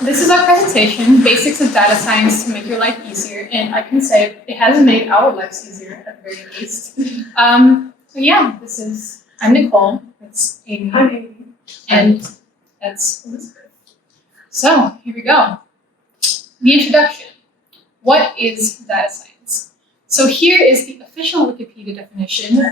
This is our presentation, Basics of Data Science to Make Your Life Easier, and I can say it has made our lives easier at the very least. I'm Nicole, that's Amy, and that's Elizabeth. So, here we go. The introduction. What is data science? So here is the official Wikipedia definition. An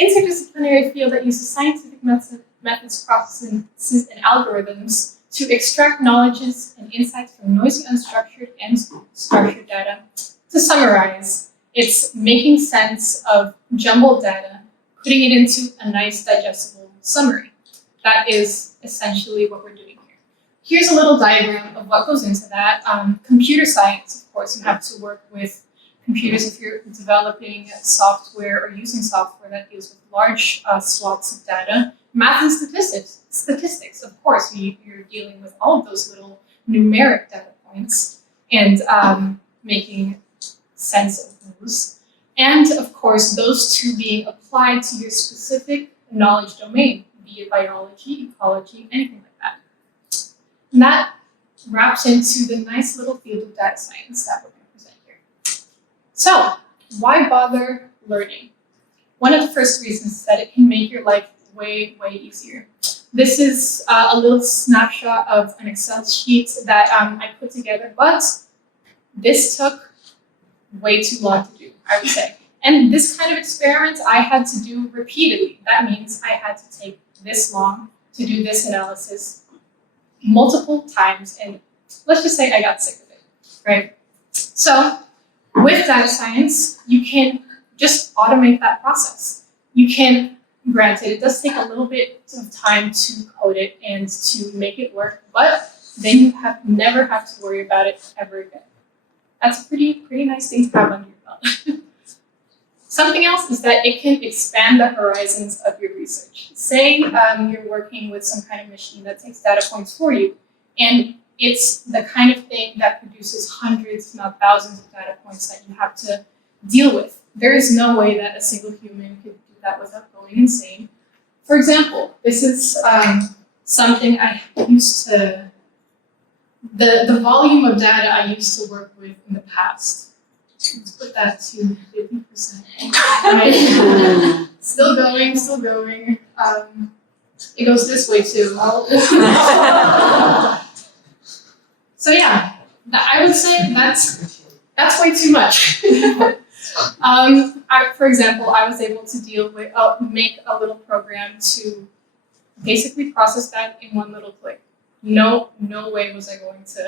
interdisciplinary field that uses scientific methods, processes, and algorithms to extract knowledges and insights from noisy, unstructured, and structured data. To summarize, it's making sense of jumbled data, putting it into a nice, digestible summary. That is essentially what we're doing here. Here's a little diagram of what goes into that. Computer science, of course, you have to work with computers if you're developing software or using software that deals with large swaths of data. Math and statistics, of course, you're dealing with all of those little numeric data points and making sense of those. And of course, those two being applied to your specific knowledge domain, be it biology, ecology, anything like that. And that wraps into the nice little field of data science that we're going to present here. So, why bother learning? One of the first reasons is that it can make your life way, way easier. This is a little snapshot of an Excel sheet that I put together, but this took way too long to do, I would say. And this kind of experiment I had to do repeatedly. That means I had to take this long to do this analysis multiple times, and let's just say I got sick of it, right? So with data science, you can just automate that process. You can, granted, it does take a little bit of time to code it and to make it work, but then you never have to worry about it ever again. That's a pretty nice thing to have under your belt. Something else is that it can expand the horizons of your research. Say you're working with some kind of machine that takes data points for you, and it's the kind of thing that produces hundreds, if not thousands of data points that you have to deal with. There is no way that a single human could do that without going insane. For example, this is something I used to, the volume of data I used to work with in the past. Let's put that to 50%. Right? Still going. It goes this way too. So yeah, I would say that's way too much. For example, I was able to make a little program to basically process that in one little click. No way was I going to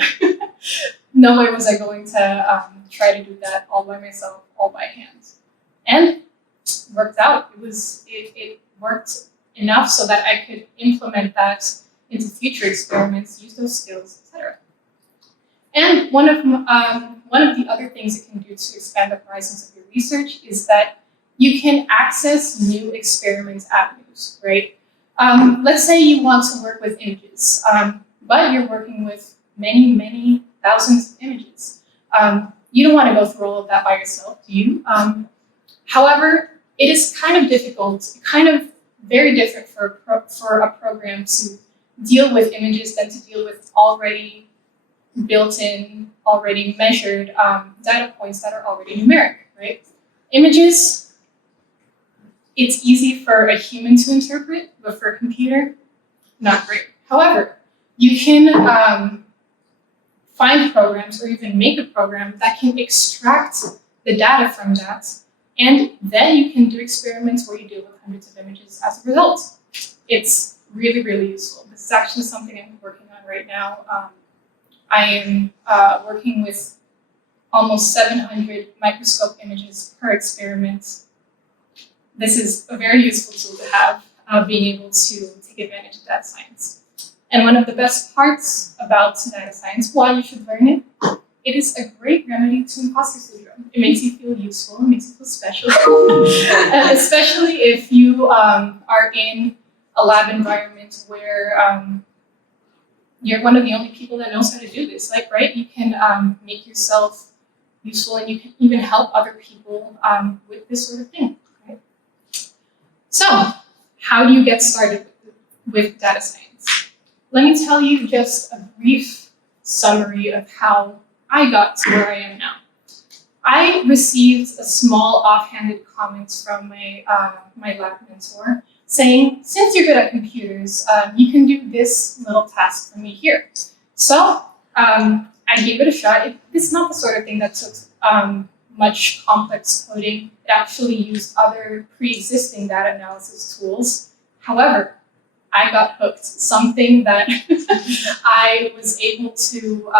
try to do that all by myself, all by hand. And it worked out. It worked enough so that I could implement that into future experiments, use those skills, etc. And one of the other things it can do to expand the horizons of your research is that you can access new experiment avenues, right? Let's say you want to work with images, but you're working with many thousands of images. You don't want to go through all of that by yourself, do you? However, it is kind of difficult, kind of very different for a program to deal with images than to deal with already built-in, already measured data points that are already numeric, right? Images, it's easy for a human to interpret, but for a computer, not great. However, you can find programs or even make a program that can extract the data from that, and then you can do experiments where you deal with hundreds of images as a result. It's really, really useful. This is actually something I'm working on right now. I am working with almost 700 microscope images per experiment. This is a very useful tool to have, being able to take advantage of data science. And one of the best parts about data science, why you should learn it, it is a great remedy to imposter syndrome. It makes you feel useful, it makes you feel special, especially if you are in a lab environment where you're one of the only people that knows how to do this, right? You can make yourself useful, and you can even help other people with this sort of thing, right? So, how do you get started with data science? let me tell you just a brief summary of how I got to where I am now. I received a small offhanded comment from my lab mentor saying, since you're good at computers, you can do this little task for me here. So I gave it a shot. It's not the sort of thing that took much complex coding. It actually used other pre-existing data analysis tools. However, I got hooked. Something that I was able to,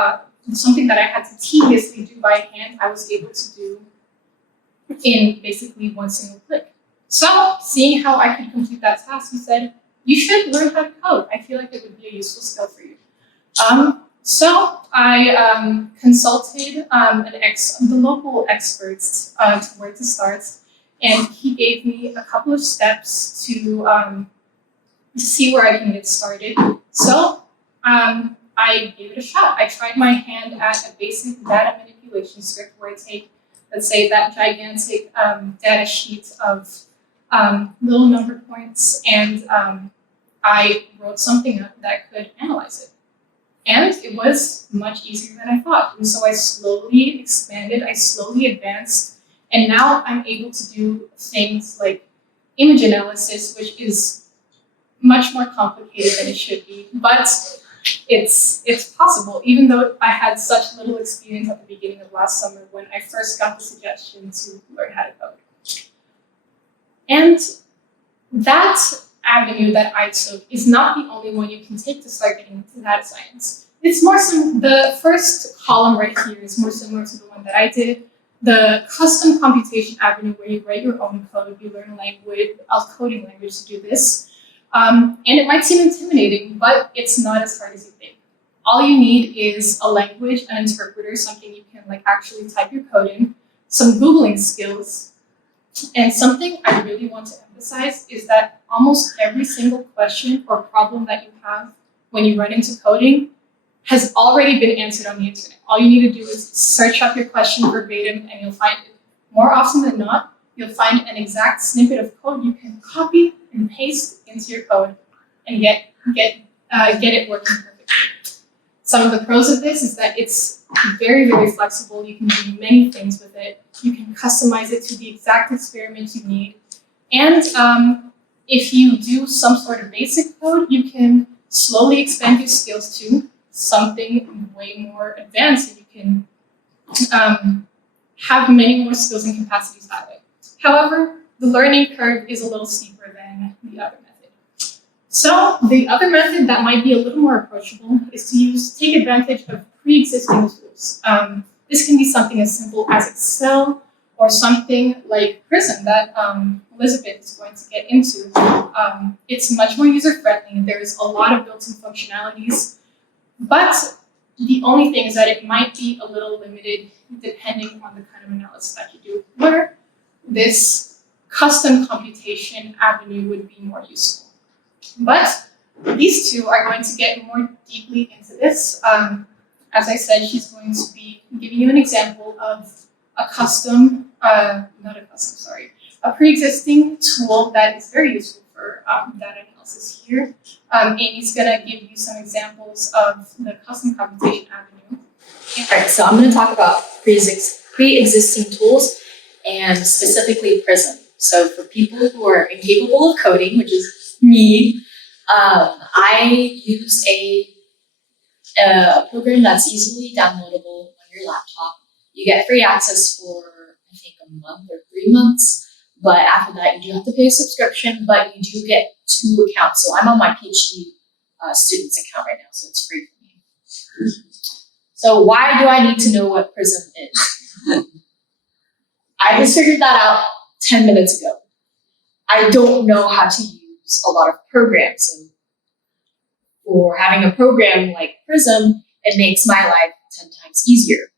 something that I had to tediously do by hand, I was able to do in basically one single click. So, seeing how I could complete that task, he said, you should learn how to code. I feel like it would be a useful skill for you. So I consulted the local experts to where to start, and he gave me a couple of steps to see where I can get started. So I gave it a shot. I tried my hand at a basic data manipulation script where I take, let's say, that gigantic data sheet of little number points, and I wrote something up that could analyze it. And it was much easier than I thought. And so I slowly expanded, I slowly advanced, and now I'm able to do things like image analysis, which is much more complicated than it should be. But it's possible, even though I had such little experience at the beginning of last summer when I first got the suggestion to learn how to code. And that avenue that I took is not the only one you can take to start getting into data science. It's more the first column right here is more similar to the one that I did. The custom computation avenue where you write your own code, you learn a coding language to do this. And it might seem intimidating, but it's not as hard as you think. All you need is a language, an interpreter, something you can actually type your code in, some Googling skills, and something I really want to emphasize is that almost every single question or problem that you have when you run into coding has already been answered on the internet. All you need to do is search up your question verbatim and you'll find it. More often than not, you'll find an exact snippet of code you can copy and paste into your code and get it working perfectly. Some of the pros of this is that it's very, very flexible. You can do many things with it. You can customize it to the exact experiment you need. And if you do some sort of basic code, you can slowly expand your skills to something way more advanced, and you can have many more skills and capacities that way. However, the learning curve is a little steeper than the other method. So the other method that might be a little more approachable is to take advantage of pre-existing tools. This can be something as simple as Excel or something like Prism that Elizabeth is going to get into. It's much more user-friendly. There's a lot of built-in functionalities, but the only thing is that it might be a little limited depending on the kind of analysis that you do, where this custom computation avenue would be more useful. But these two are going to get more deeply into this. As I said, she's going to be giving you an example of a pre-existing tool that is very useful for data analysis here. Amy's going to give you some examples of the custom computation avenue. All right, so I'm going to talk about pre-existing tools and specifically Prism. So for people who are incapable of coding, which is me, I use a program that's easily downloadable on your laptop. You get free access for, I think, a month or 3 months. But after that, you do have to pay a subscription, but you do get 2 accounts. So I'm on my PhD student's account right now, so it's free for me. So why do I need to know what Prism is? I just figured that out 10 minutes ago. I don't know how to use a lot of programs. And for having a program like Prism, it makes my life 10 times easier.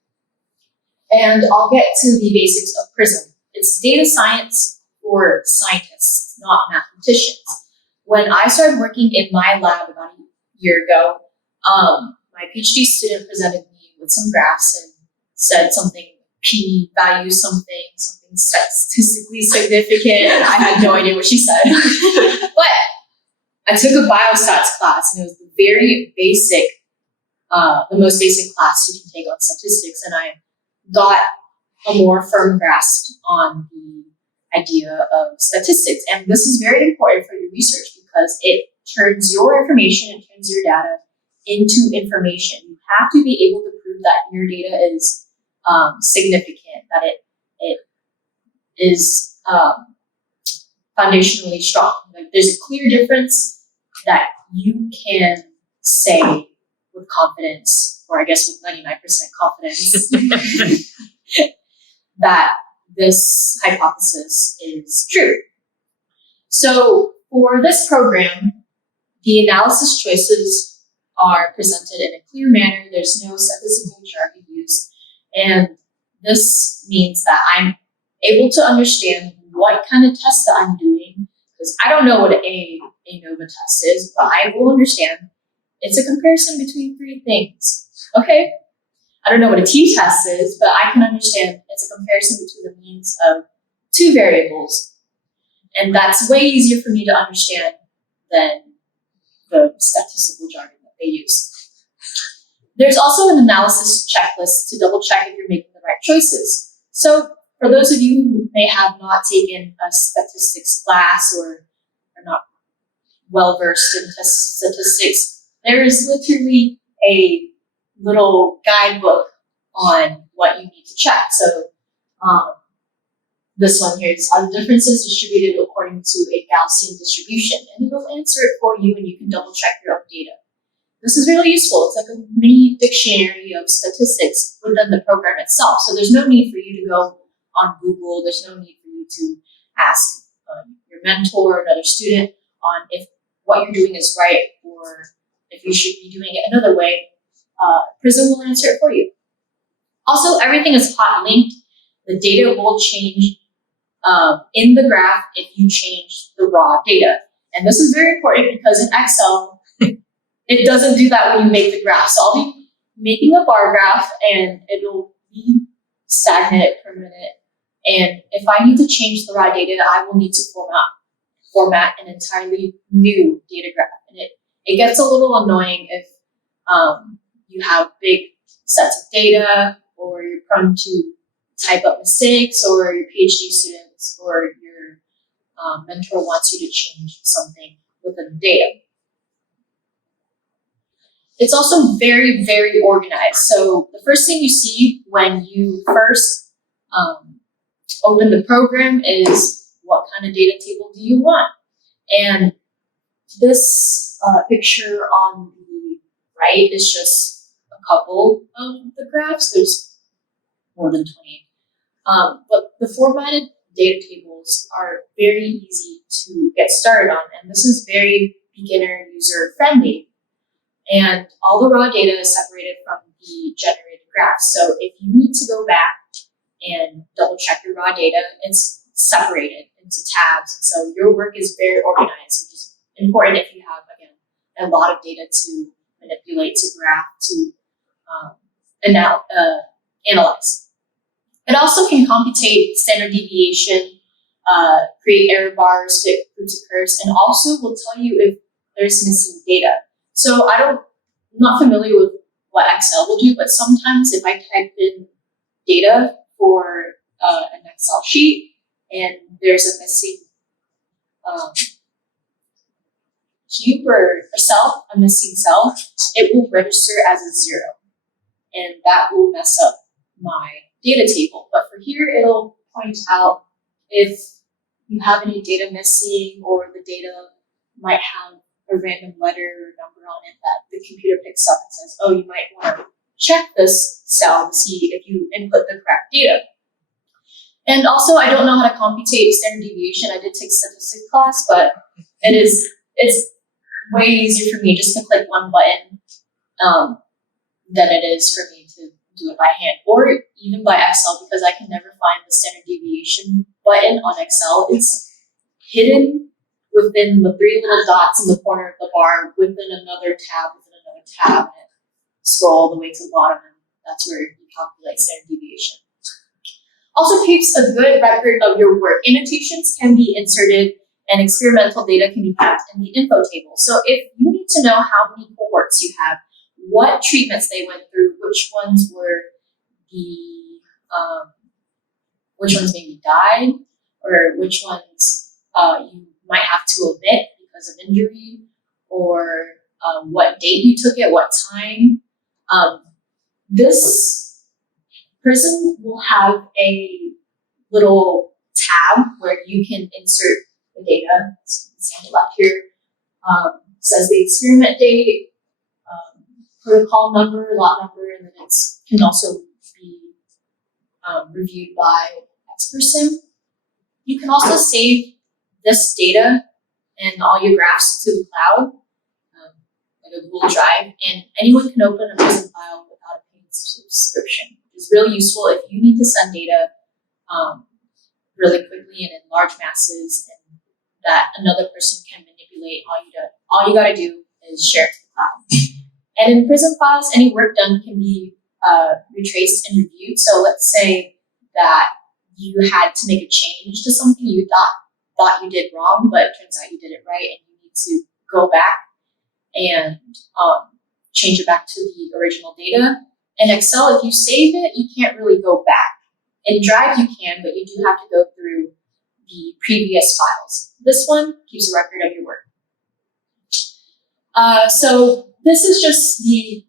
And I'll get to the basics of Prism. It's data science for scientists, not mathematicians. When I started working in my lab about a year ago, my PhD student presented me with some graphs and said something, P value something statistically significant, and I had no idea what she said. But I took a biostats class, and it was the very basic, the most basic class you can take on statistics, and I got a more firm grasp on the idea of statistics. And this is very important for your research because it turns your information and turns your data into information. You have to be able to prove that your data is significant, that it is foundationally strong. Like, there's a clear difference that you can say with confidence, or I guess with 99% confidence, that this hypothesis is true. So for this program, the analysis choices are presented in a clear manner. There's no statistical jargon used. And this means that I'm able to understand what kind of test that I'm doing, because I don't know what a ANOVA test is, but I will understand it's a comparison between three things. Okay? I don't know what a t-test is, but I can understand it's a comparison between the means of two variables. And that's way easier for me to understand than the statistical jargon that they use. There's also an analysis checklist to double check if you're making the right choices. So for those of you who may have not taken a statistics class or are not well versed in statistics, there is literally a little guidebook on what you need to check. So this one here is, are the differences distributed according to a Gaussian distribution? And it'll answer it for you, and you can double check your own data. This is really useful. It's like a mini dictionary of statistics within the program itself. So there's no need for you to go on Google. There's no need for you to ask your mentor or another student on if what you're doing is right or if you should be doing it another way. Prism will answer it for you. Also, everything is hot linked. The data will change in the graph if you change the raw data. And this is very important because in Excel, it doesn't do that when you make the graph. So I'll be making a bar graph and it'll be stagnant, permanent. And if I need to change the raw data, I will need to format an entirely new data graph. And it gets a little annoying if you have big sets of data, or you're prone to type up mistakes, or your PhD students or your mentor wants you to change something within the data. It's also very, very organized. So the first thing you see when you first open the program is, what kind of data table do you want? And this picture on the right is just a couple of the graphs. There's more than 20. But the formatted data tables are very easy to get started on, and this is very beginner user friendly. And all the raw data is separated from the generated graphs. So if you need to go back and double check your raw data, it's separated into tabs. And so your work is very organized, which is important if you have, again, a lot of data to manipulate, to graph, to analyze. It also can computate standard deviation, create error bars, fit groups of curves, and also will tell you if there's missing data. So I'm not familiar with what Excel will do, but sometimes if I type in data for an Excel sheet and there's a missing cube or a cell, a missing cell, it will register as a 0. And that will mess up my data table. But for here, it'll point out if you have any data missing, or the data might have a random letter or number on it that the computer picks up and says, oh, you might want to check this cell to see if you input the correct data. And also, I don't know how to computate standard deviation. I did take statistics class, but it's way easier for me just to click one button than it is for me to do it by hand, or even by Excel, because I can never find the standard deviation button on Excel. It's hidden within the 3 little dots in the corner of the bar, within another tab, and scroll all the way to the bottom, and that's where you calculate standard deviation. Also keeps a good record of your work. Annotations can be inserted and experimental data can be kept in the info table. So if you need to know how many cohorts you have, what treatments they went through, which ones were which ones maybe died, or which ones you might have to omit because of injury, or what date you took it, what time. This Prism will have a little tab where you can insert the data. So you can see on the left here, says the experiment date, protocol number, lot number, and then it can also be reviewed by X person. You can also save this data and all your graphs to the cloud, like a Google Drive, and anyone can open a Prism file without a paid subscription. It's really useful if you need to send data really quickly and in large masses, and that another person can manipulate. All you gotta do is share it to the cloud. And in Prism files, any work done can be retraced and reviewed. So let's say that you had to make a change to something you thought you did wrong, but it turns out you did it right, and you need to go back and change it back to the original data. In Excel, if you save it, you can't really go back. In Drive, you can, but you do have to go through the previous files. This one keeps a record of your work. So this is just the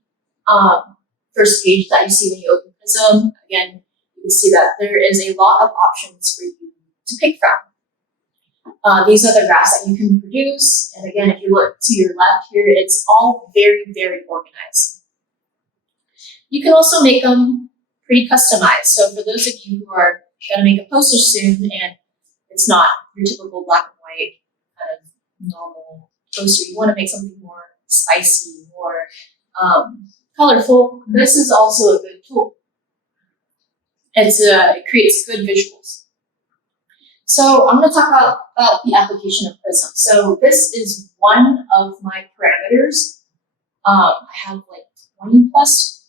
first page that you see when you open Prism. Again, you can see that there is a lot of options for you to pick from. These are the graphs that you can produce. And again, if you look to your left here, it's all very, very organized. You can also make them pretty customized. So for those of you who are going to make a poster soon and it's not your typical black and white kind of normal poster, you want to make something more spicy, more colorful, this is also a good tool. It creates good visuals. So I'm going to talk about the application of Prism. So this is one of my parameters. I have like 20 plus,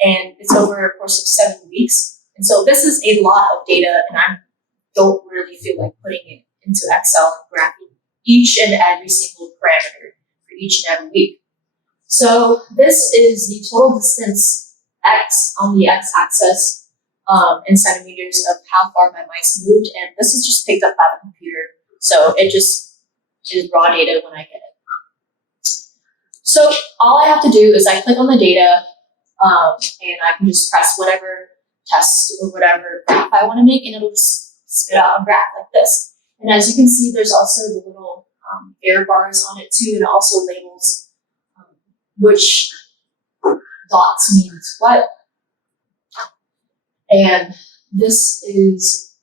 and it's over a course of 7 weeks. And so this is a lot of data, and I don't really feel like putting it into Excel and graphing each and every single parameter for each and every week. So this is the total distance X on the X-axis in centimeters of how far my mice moved, and this is just picked up by the computer. So it just is raw data when I get it. So all I have to do is I click on the data, and I can just press whatever test or whatever graph I want to make, and it'll just spit out a graph like this. And as you can see, there's also the little error bars on it too, and it also labels which dots means what. And this is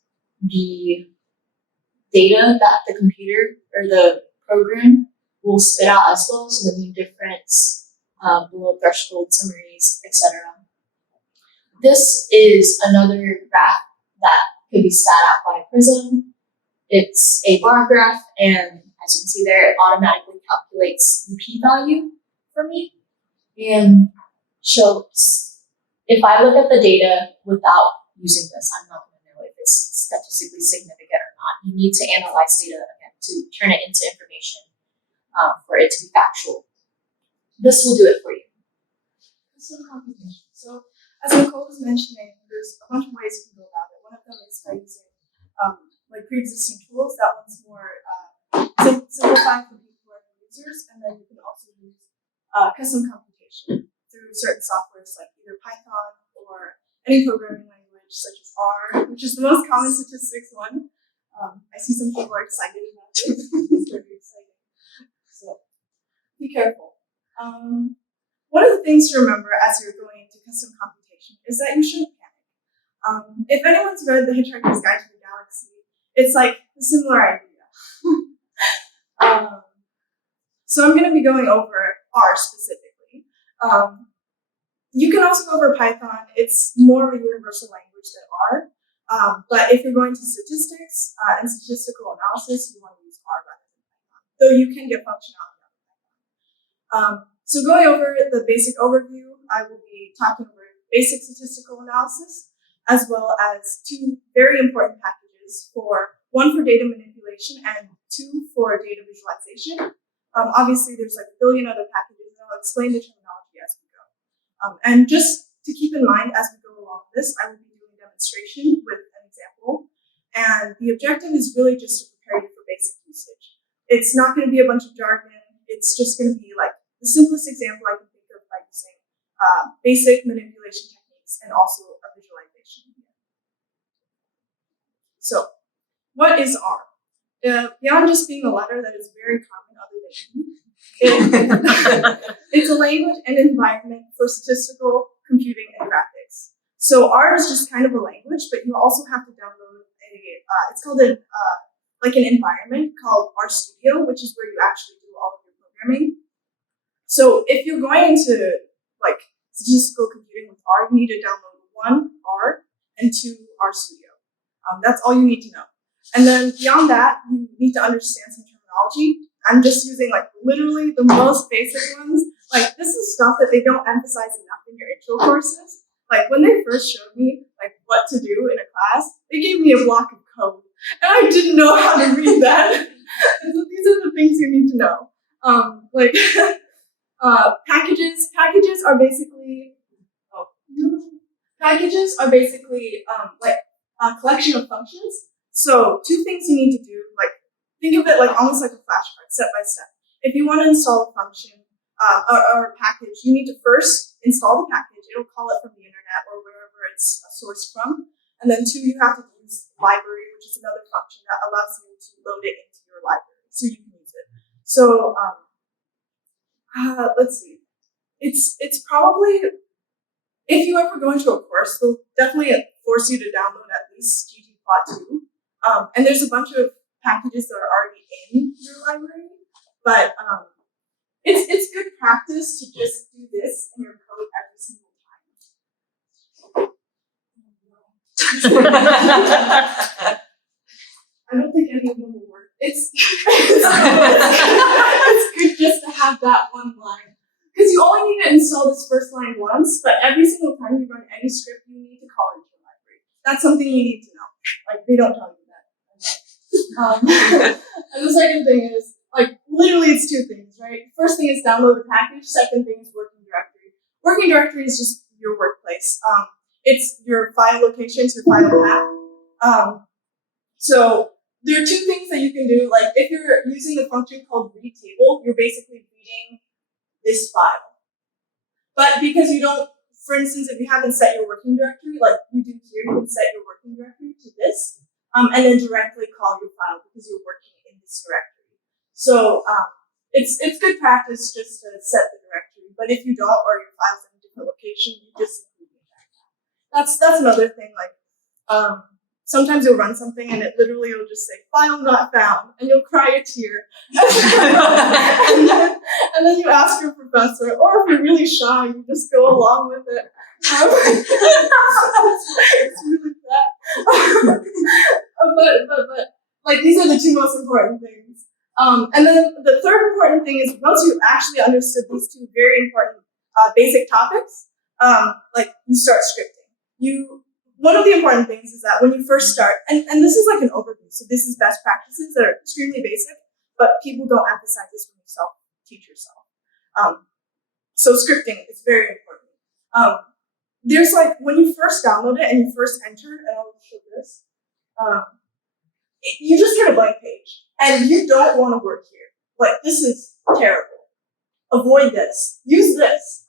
the data that the computer or the program will spit out as well, so the mean difference, below threshold summaries, etc. This is another graph that can be spat out by Prism. It's a bar graph, and as you can see there, it automatically calculates the p-value for me and shows. If I look at the data without using this, I'm not going to know if it's statistically significant or not. You need to analyze data again to turn it into information for it to be factual. This will do it for you. Some computation. So as Nicole was mentioning, there's a bunch of ways you can go about it. One of them is by using like pre-existing tools. That one's more simplified for people who are new users, and then you can also use custom computation through certain softwares like either Python or any programming language such as R, which is the most common statistics one. I see some people are excited about it. It's very exciting. So be careful. One of the things to remember as you're going into custom computation is that you shouldn't panic. If anyone's read The Hitchhiker's Guide to the Galaxy, it's like a similar idea. So I'm going to be going over R specifically. You can also go over Python. It's more of a universal language than R. But if you're going to statistics and statistical analysis, you want to use R rather than Python, though you can get functionality out of Python. So going over the basic overview, I will be talking over basic statistical analysis, as well as two very important packages one for data manipulation and two for data visualization. Obviously, there's like a billion other packages, and I'll explain the terminology as we go. And just to keep in mind as we go along this, I will be doing a demonstration with an example. And the objective is really just to prepare you for basic usage. It's not going to be a bunch of jargon. It's just going to be like the simplest example I can think of by using basic manipulation techniques and also a visualization. So, what is R? Beyond just being a letter that is very common other than E, it's a language and environment for statistical computing and graphics. So R is just kind of a language, but you also have to download it's called like an environment called RStudio, which is where you actually do all of your programming. So if you're going into like statistical computing with R, you need to download 1, R, and 2, RStudio. That's all you need to know. And then beyond that, you need to understand some terminology. I'm just using like literally the most basic ones. Like this is stuff that they don't emphasize enough in your intro courses. Like when they first showed me like what to do in a class, they gave me a block of code. And I didn't know how to read that. And so these are the things you need to know. Packages are basically like a collection of functions. So 2 things you need to do, like think of it like almost like a flashcard, step by step. If you want to install a function or a package, you need to first install the package. It'll call it from the internet or wherever it's sourced from. And then 2, you have to use library, which is another function that allows you to load it into your library so you can use it. So let's see. It's probably, if you ever go into a course, they'll definitely force you to download at least ggplot2. And there's a bunch of packages that are already in your library, but it's good practice to just do this in your code every single time. I don't think any of them will work. It's good just to have that one line. Because you only need to install this first line once, but every single time you run any script, you need to call into your library. That's something you need to know. Like, they don't tell you that. And the second thing is, like, literally it's 2 things, right? First thing is download the package. Second thing is working directory. Working directory is just your workplace. It's your file location, it's your file path. So there are 2 things that you can do. Like, if you're using the function called read table, you're basically reading this file. But because you don't, for instance, if you haven't set your working directory, like you do here, you can set your working directory to this, and then directly call your file because you're working in this directory. So it's good practice just to set the directory. But if you don't, or your file's in a different location, you just include it. That's another thing. Like sometimes you'll run something and it literally will just say file not found, and you'll cry a tear. and then you ask your professor, or if you're really shy, you just go along with it. It's really bad. but like these are the 2 most important things. And then the third important thing is once you actually understood these 2 very important basic topics, like you start scripting. One of the important things is that when you first start, and this is like an overview, so this is best practices that are extremely basic, but people don't emphasize this when you teach yourself. So scripting is very important. There's like, when you first download it and you first enter, and I'll show this, you just get a blank page, and you don't want to work here. Like, this is terrible. Avoid this. Use this.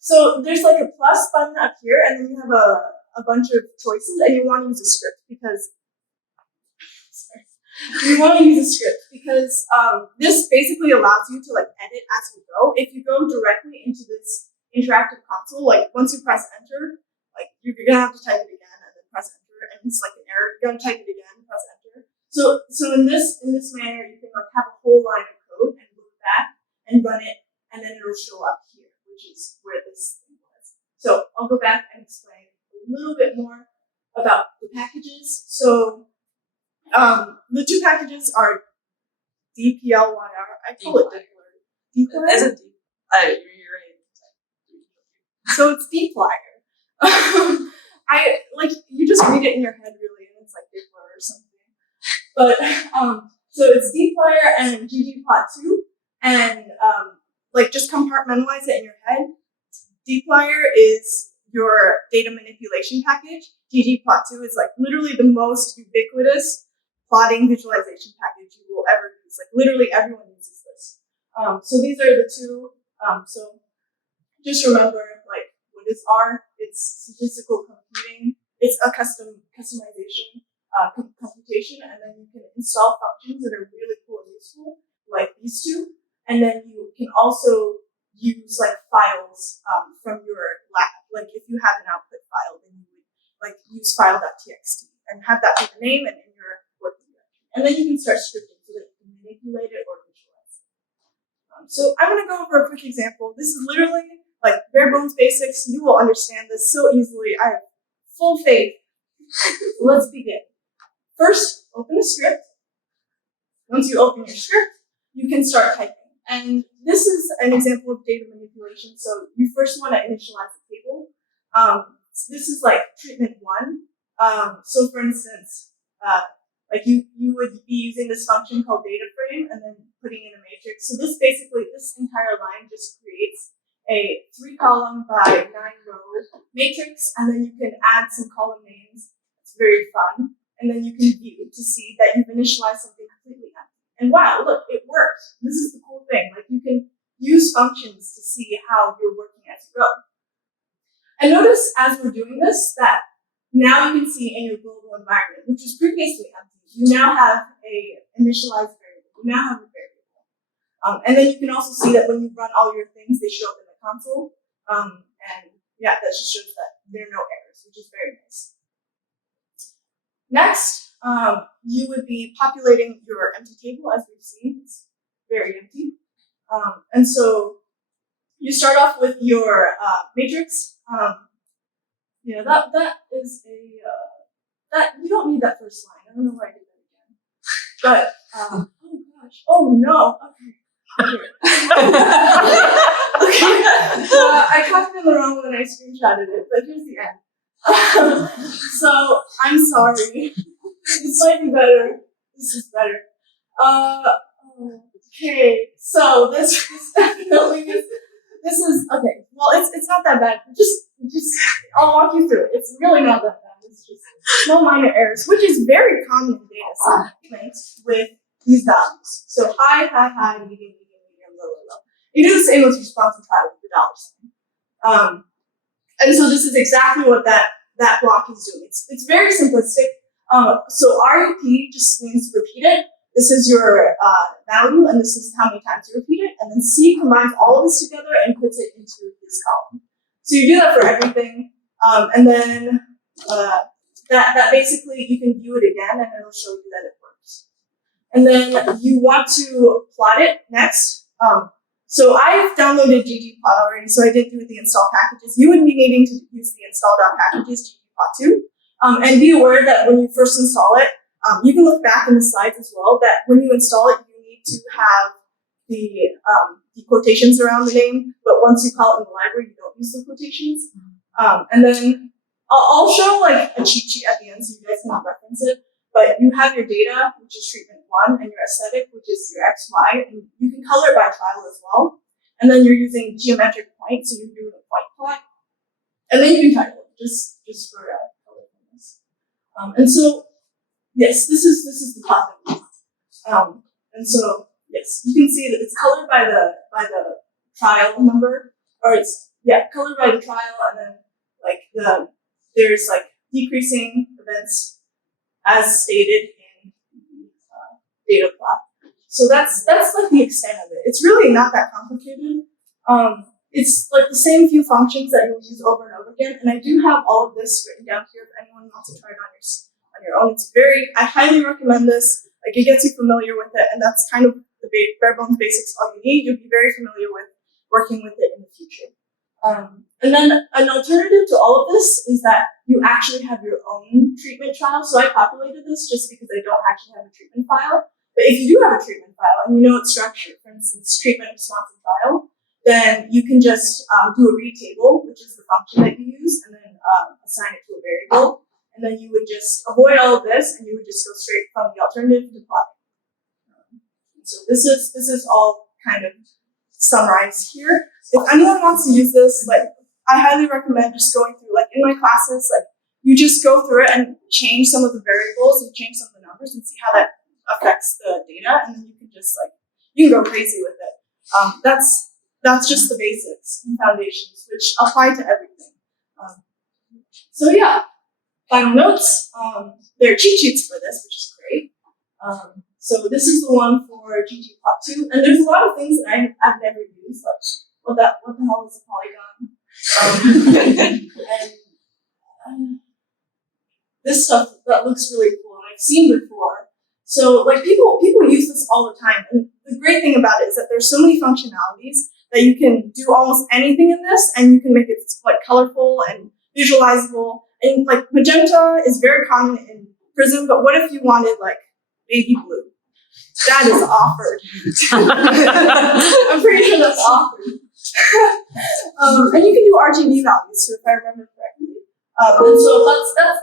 So there's like a plus button up here, and then you have a bunch of choices, and you want to use a script because this basically allows you to like edit as you go. If you go directly into this interactive console, like once you press enter, like you're gonna have to type it again and then press enter, and it's like an error. You're gonna type it again, press enter. So in this manner, you can like have a whole line of code and look back and run it, and then it'll show up here, which is where this thing was. So I'll go back and explain a little bit more about the packages. So the 2 packages are DPLYR. I call it dplyr. As a D. You're right. So it's dplyr. I like, you just read it in your head really, and it's like dplyr or something. But so it's dplyr and ggplot2, and like just compartmentalize it in your head. Dplyr is your data manipulation package. ggplot2 is like literally the most ubiquitous plotting visualization package you will ever use. Like literally everyone uses this. So these are the two. So just remember, like, what is R? It's statistical computing. It's a customization computation, and then you can install functions that are really cool and useful, like these two. And then you can also use like files from your lab. Like if you have an output file, then you would like use file.txt and have that be the name and in your working directory. And then you can start scripting so that you can manipulate it or visualize it. So I'm going to go over a quick example. This is literally like bare bones basics. You will understand this so easily. I have full faith. Let's begin. First, open a script. Once you open your script, you can start typing. And this is an example of data manipulation. So you first want to initialize the table. So this is like treatment 1. So for instance, like you would be using this function called data frame and then putting in a matrix. So this entire line just creates a 3-column by 9-row matrix, and then you can add some column names. It's very fun. And then you can view to see that you've initialized something completely empty. And wow, look, it works. This is the cool thing. Like you can use functions to see how you're working as you go. And notice as we're doing this that now you can see in your global environment, which was previously empty, you now have a initialized variable. You now have a variable. And then you can also see that when you run all your things, they show up in the console. And yeah, that just shows that there are no errors, which is very nice. Next, you would be populating your empty table, as we've seen. It's very empty. And so you start off with your matrix. That is that you don't need that first line. I don't know why I did that again. But oh gosh, oh no, okay. I copied in the wrong one and I screenshotted it, but here's the end. So I'm sorry. This might be better. This is better. Okay. So this is definitely this is okay. Well, it's not that bad. Just I'll walk you through it. It's really not that bad. It's just small minor errors, which is very common in data science with these values. So high, medium, low, low. You do the same with response and trial with the dollar sign. And so this is exactly what that block is doing. It's very simplistic. So RUP just means repeat it. This is your value, and this is how many times you repeat it. And then C combines all of this together and puts it into this column. So you do that for everything. And then that basically you can view it again, and it'll show you that it works. And then you want to plot it next. So I've downloaded ggplot already, so I didn't do the install packages. You would be needing to use the install.packages ggplot2. And be aware that when you first install it, you can look back in the slides as well, that when you install it, you need to have the quotations around the name, but once you call it in the library, you don't use the quotations. And then I'll show like a cheat sheet at the end so you guys can reference it, but you have your data, which is treatment 1, and your aesthetic, which is your XY, and you can color it by trial as well. And then you're using geometric points, so you're doing a point plot. And then you can title it, just for colorfulness. And so, yes, this is the plot. And so, yes, you can see that it's colored by the trial number, or it's colored by the trial, and then like there's like decreasing events as stated in the data plot. So that's like the extent of it. It's really not that complicated. It's like the same few functions that you'll use over and over again. And I do have all of this written down here if anyone wants to try it on your own. I highly recommend this. Like it gets you familiar with it, and that's kind of the bare bones basics all you need. You'll be very familiar with working with it in the future. And then an alternative to all of this is that you actually have your own treatment trial. So I populated this just because I don't actually have a treatment file. But if you do have a treatment file and you know its structure, for instance, treatment, response, and trial, then you can just do a read table, which is the function that you use, and then assign it to a variable. and then you would just avoid all of this, and you would just go straight from the alternative to plotting. So this is all kind of summarized here. If anyone wants to use this, like, I highly recommend just going through, like, in my classes, like, you just go through it and change some of the variables and change some of the numbers and see how that affects the data, and then you can just, like, you can go crazy with it. That's just the basics and foundations, which apply to everything. So yeah, final notes. There are cheat sheets for this, which is great. So this is the one for ggplot2, and there's a lot of things that I've never used, like what the hell is a polygon? And this stuff that looks really cool, and I've seen before. So like people use this all the time, and the great thing about it is that there's so many functionalities that you can do almost anything in this, and you can make it like colorful and visualizable. And like magenta is very common in Prism, but what if you wanted like baby blue? That is offered. I'm pretty sure that's offered. And you can do RGB values too, if I remember correctly. And so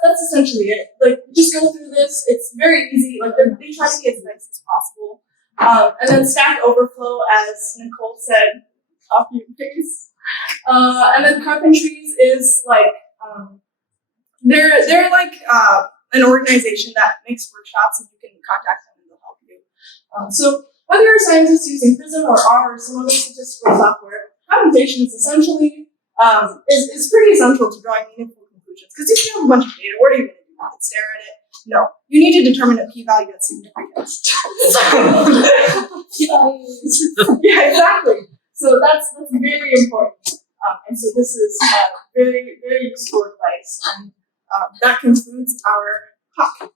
that's essentially it. Like, just go through this. It's very easy. Like, they try to be as nice as possible. And then Stack Overflow, as Nicole said, copy and paste. And then Carpentries is like, they're like an organization that makes workshops, and you can contact them and they'll help you. So whether you're a scientist using Prism or R or some other statistical software, computation is essentially is pretty essential to drawing meaningful conclusions. Because if you have a bunch of data, what are you going to do? Stare at it? No. You need to determine a p-value that's significant. Yeah, exactly. So that's very important. And so this is very, very useful advice. And that concludes our talk.